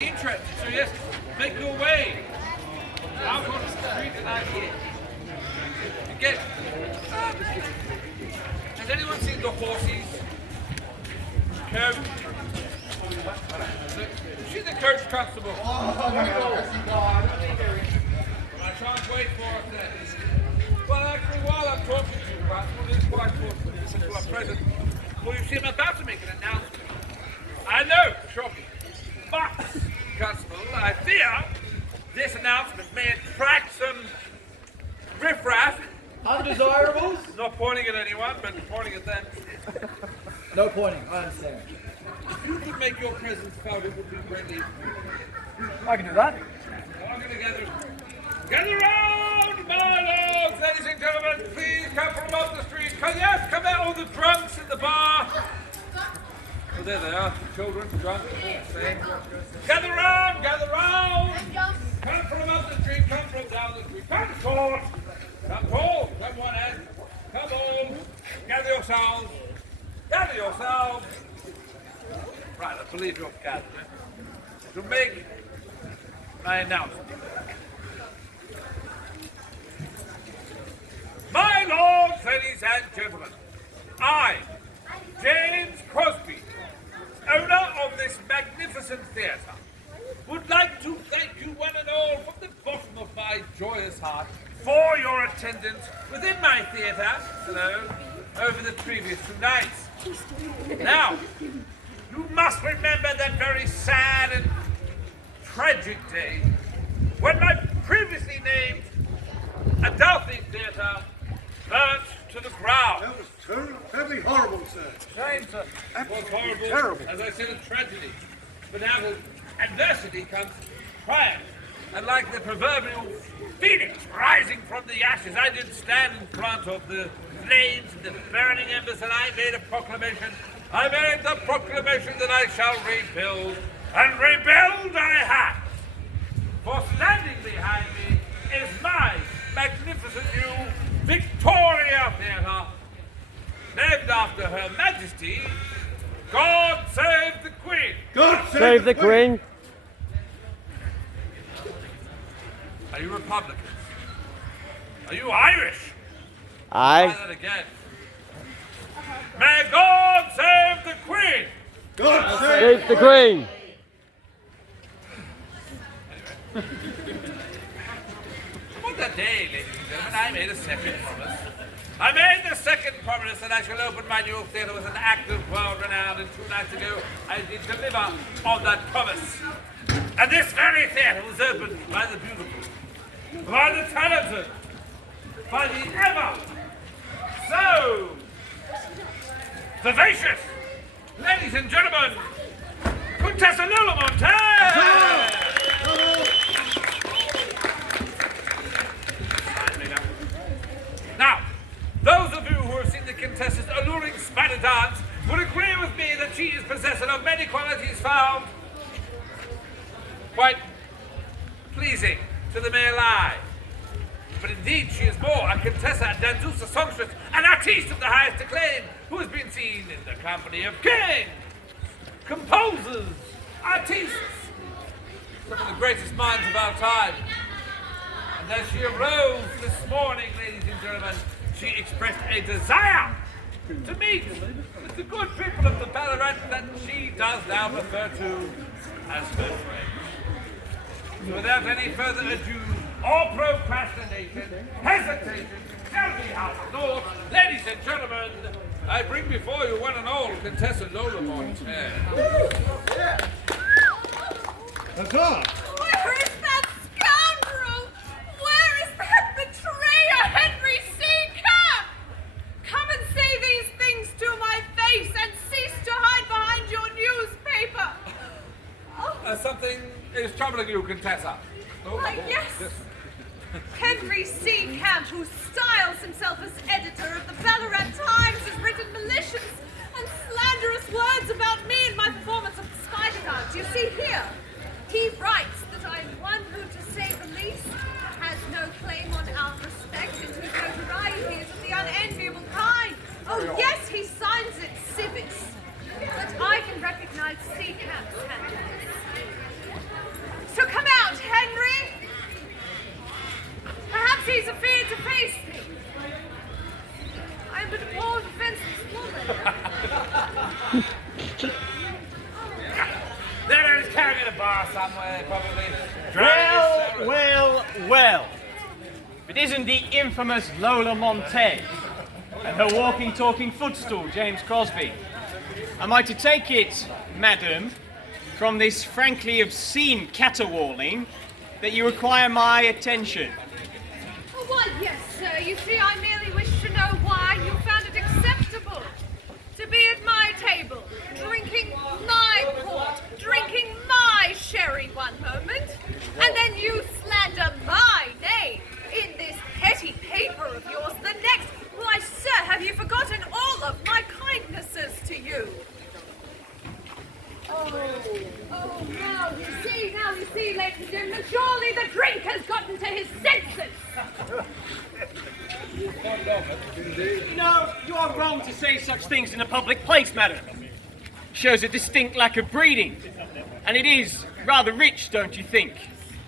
Interested, so yes, make your way out on the street and out here. Again, has anyone seen the horses? Coach? She's the coach constable. Well, I shan't wait for it then. Well, actually, while I'm talking to you, Constable, it is quite fortunate since you are present. Well, you see, I'm about to make an announcement. I know, shocking. But, Constable, I fear this announcement may attract some riffraff. Undesirables? Not pointing at anyone, but pointing at them. No pointing, I understand. If you could make your presence felt, it would be greatly. I can do that. I'm going to gather round, my lords, ladies and gentlemen. Please come from up the street. Yes, come out, all the drunks in the bar. Oh, there they are, children, drunk, same. Gather round, gather round. Come from up the street, come from down the street. Come tall, come one end. Come on, gather yourselves, gather yourselves. Right, I believe you're gathered. To make my announcement. My lords, ladies and gentlemen, I, James Crosby, owner of this magnificent theatre, would like to thank you one and all from the bottom of my joyous heart for your attendance within my theatre, over the previous 2 nights. Now, you must remember that very sad and tragic day when my previously named Adelphi Theatre burnt to the ground. That was terribly horrible, sir. Shame, sir. It was horrible. Terrible. As I said, a tragedy. But out of adversity comes triumph. And like the proverbial phoenix rising from the ashes, I did stand in front of the flames and the burning embers, and I made a proclamation. I made the proclamation that I shall rebuild. And rebuild I have. For standing behind me is my magnificent new Victoria Theatre, named after Her Majesty, God Save the Queen. God Save the Queen. Are you Republicans? Are you Irish? Try Aye. that again. May God save the Queen. God Save the Queen. On that day, ladies and gentlemen, I made a second promise. I made the second promise that I shall open my new theatre with an active world renowned, and 2 nights ago I did deliver on that promise. And this very theatre was opened by the beautiful, by the talented, by the ever so vivacious, ladies and gentlemen, Contessa Lola Montez! Now, those of you who have seen the Contessa's alluring spider dance would agree with me that she is possessor of many qualities found quite pleasing to the male eye. But indeed, she is more a Contessa, a danseuse, a songstress, an artiste of the highest acclaim, who has been seen in the company of kings, composers, artistes, some of the greatest minds of our time. And as she arose this morning, ladies and gentlemen, she expressed a desire to meet with the good people of the Ballarat that she does now refer to as her friends. So without any further ado or procrastination, hesitation, tell me how to know, ladies and gentlemen, I bring before you one and all Contessa Lola Montez. That's all. Where is that scoundrel? Where is that betrayer, Henry C. Camp? Come and say these things to my face and cease to hide behind your newspaper. Oh, Something is troubling you, Contessa. why, yes. Henry C. Camp, who styles himself as editor of the Ballarat Times, has written malicious and slanderous words about me in my performance of the spider dance. You see here, he writes that I am one who, to say the least, has no claim on our respect and whose notoriety is of the unenviable kind. Oh yes, he signs it Civis, but I can recognize C. Camp's handwriting. him in a bar somewhere, probably. Well. It isn't the infamous Lola Montez and her walking, talking footstool, James Crosby. Am I to take it, madam, from this frankly obscene caterwauling, that you require my attention? Oh, why, yes, sir. You see, I merely wish to know why you found it acceptable to be at my table, drinking my port, drinking my sherry one moment, and then you slander my name in this petty paper of yours the next. Why, sir, have you forgotten all of my kindnesses to you? Oh, now you see, ladies and gentlemen, surely the drink has gotten to his senses. No, you are wrong to say such things in a public place, madam. Shows a distinct lack of breeding. And it is rather rich, don't you think?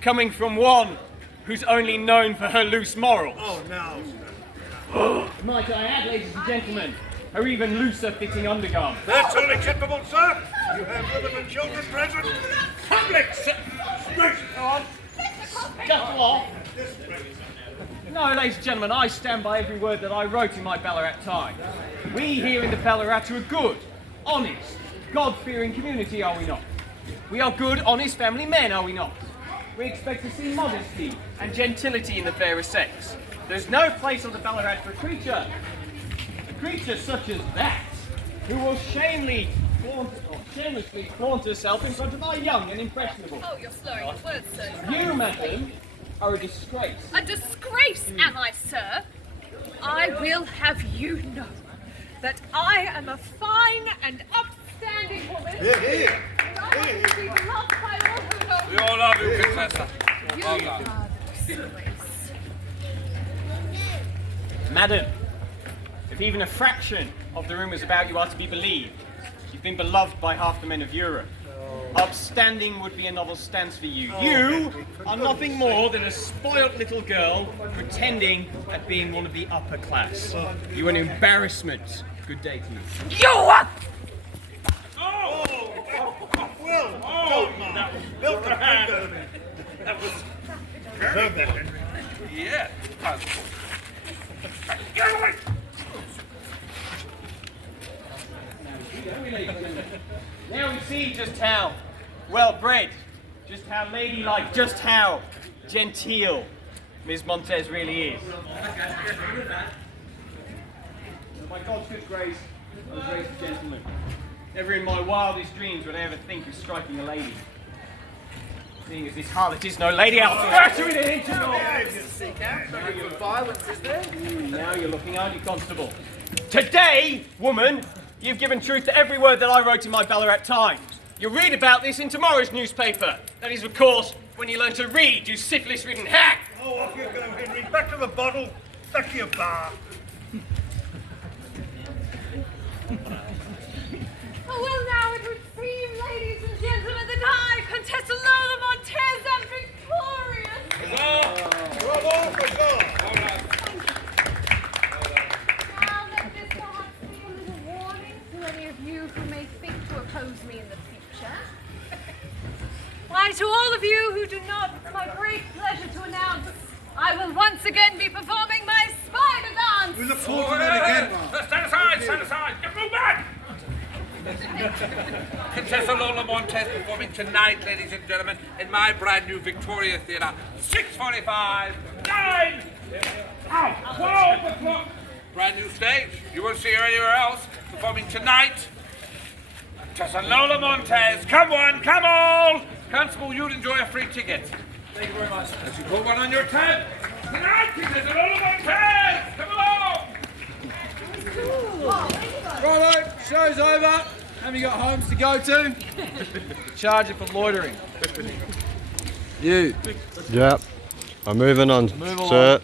Coming from one who's only known for her loose morals. Oh, no. Might I add, ladies and gentlemen, her even looser fitting undergarments. That's unacceptable, sir. You have women and children present. Public Scuttle off. No, ladies and gentlemen, I stand by every word that I wrote in my Ballarat Times. We here in the Ballarat are a good, honest, God-fearing community, are we not? We are good, honest family men, are we not? We expect to see modesty and gentility in the fairer sex. There's no place on the Ballarat for a creature such as that, who will shamelessly flaunt herself in front of our young and impressionable. Oh, you're slurring your words, sir. You, madam, are a disgrace. A disgrace, am I, sir? I will have you know that I am a fine and upstanding woman. Here. And I want to be loved by all who know We all love you, Contessa. you Well are done. the disgrace. Madam, if even a fraction of the rumours about you are to be believed, you've been beloved by half the men of Europe. Upstanding would be a novel stance for you. You are nothing more than a spoilt little girl pretending at being one of the upper class. You are an embarrassment. Good day to you. You are! Built the hand. That was Perfect. yeah. Get away! Now we see just how well bred, just how ladylike, just how genteel Ms. Montez really is. By God's good grace, I was raised a gentleman. Never in my wildest dreams would I ever think of striking a lady. Seeing as this harlot is no lady, I'll batter it into your... Violence, is there? Now you're looking, aren't you, Constable? Today, woman, you've given truth to every word that I wrote in my Ballarat Times. You'll read about this in tomorrow's newspaper. That is, of course, when you learn to read, you syphilis-ridden hack. Oh, off you go, Henry. Back to the bottle. Back to your bar. Oh, well, now it would seem, ladies and gentlemen, that I, Contessa Lola Montez, am victorious. Bravo for God. Now, let this perhaps be a little warning to any of you who may think to oppose me in the future. Why, to all of you who do not, it's my great pleasure to announce I will once again be performing my spider dance. We look forward to that again, Mom. Stand aside, stand aside. Get move back! Contessa Lola Montez performing tonight, ladies and gentlemen, in my brand new Victoria Theatre. 6:45, 9, ow, 12 o'clock. Brand new stage. You won't see her anywhere else. Performing tonight. Contessa Lola Montez. Come one, come all. Constable, you'd enjoy a free ticket. Thank you very much. As you put one on your tab. Tonight, Contessa Lola Montez. Come along. Righto, show's over. Have you got homes to go to? Charge it for loitering. You. Yep. I'm moving on, Move along. sir.